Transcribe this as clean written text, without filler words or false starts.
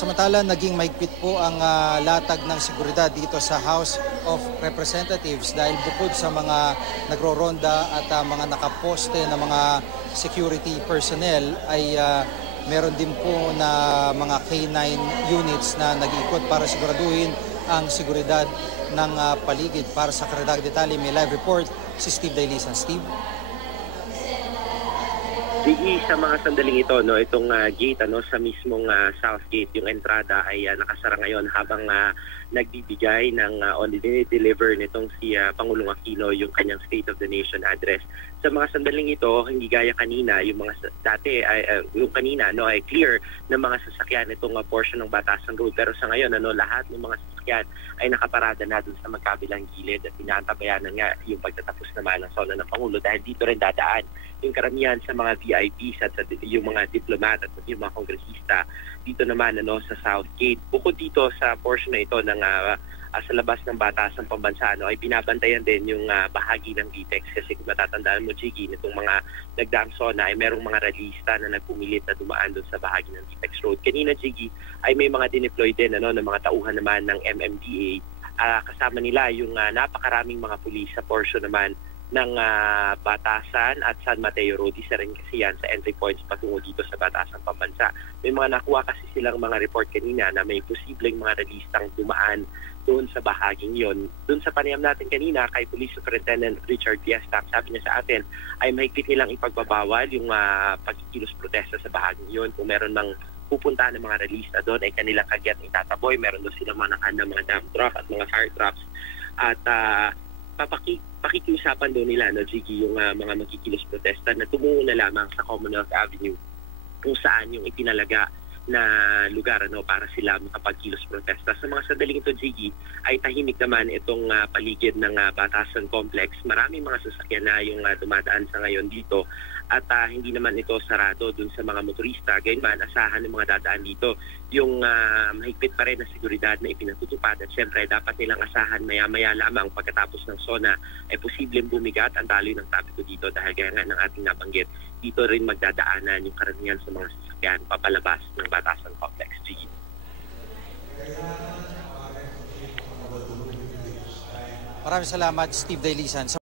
Samantala, naging mahigpit po ang latag ng seguridad dito sa House of Representatives dahil bukod sa mga nagroronda at mga nakaposte na mga security personnel ay meron din po na mga K9 units na nag-iikot para siguraduhin ang seguridad ng paligid. Para sa karagdagang detalye, may live report si Steve Dailisan. Steve? Sa mga sandaling ito, no, itong gate sa mismong South Gate, yung entrada ay nakasara ngayon habang nagbibigay ng deliver nitong si Pangulong Aquino yung kanyang State of the Nation address. Sa mga sandaling ito, hindi gaya kanina, yung mga dati ay yung kanina ay clear ng mga sasakyan itong portion ng Batasan Road, pero sa ngayon lahat ng mga sasakyan ay nakaparada na dun sa magkabilang gilid at inaantabayanan nga yung pagtatapos naman ng sona ng Pangulo dahil dito rin dadaan yung karamihan sa mga VIPs at yung mga diplomat at yung mga kongresista dito naman sa South Gate. Bukod dito sa portion na ito ng sa labas ng Batasan Pambansa ay binabantayan din yung bahagi ng GTEX kasi kung matatandaan mo, Jiggy, nitong mga nagdaang sona ay merong mga ralista na nagpumilit na dumaan doon sa bahagi ng GTEX Road. Kanina, Jiggy, ay may mga dineploy din ng mga tauhan naman ng MMDA. Kasama nila yung napakaraming mga pulis sa portion naman ng Batasan at San Mateo Road. Isa rin kasi yan sa entry points patungo dito sa Batasan Pambansa. May mga nakuha kasi silang mga report kanina na may posibleng mga ralistang dumaan doon sa bahaging yon. Doon sa panayam natin kanina kay Police Superintendent Richard Fiesta, sabi niya sa atin ay mahigpit nilang ipagbabawal yung pagkikilos protesta sa bahaging yon. Kung meron mang pupunta ng mga ralista doon ay kanilang kagyat itataboy. Meron doon silang mga mga dump truck at mga fire trucks. At pakikiusapan doon nila, Jiggy, yung mga magkikilos protesta na tumungo na lamang sa Commonwealth Avenue kung saan yung itinalaga na lugar para sila makapagkilos protesta. Sa mga sandaling ito, Jiggy, ay tahimik naman itong paligid ng Batasan Complex. Maraming mga sasakyan na yung dumadaan sa ngayon dito at hindi naman ito sarado dun sa mga motorista. Gayunman, asahan ng mga dadaan dito yung mahigpit pa rin na seguridad na ipinatutupad at syempre dapat nilang asahan maya-maya lamang pagkatapos ng SONA ay posibleng bumigat ang daloy ng trapiko dito dahil gaya nga ng ating nabanggit, dito rin magdadaanan yung karamihan sa mga sasakyan papalabas ng Batasan Complex. G. Maraming salamat, Steve Dailisan.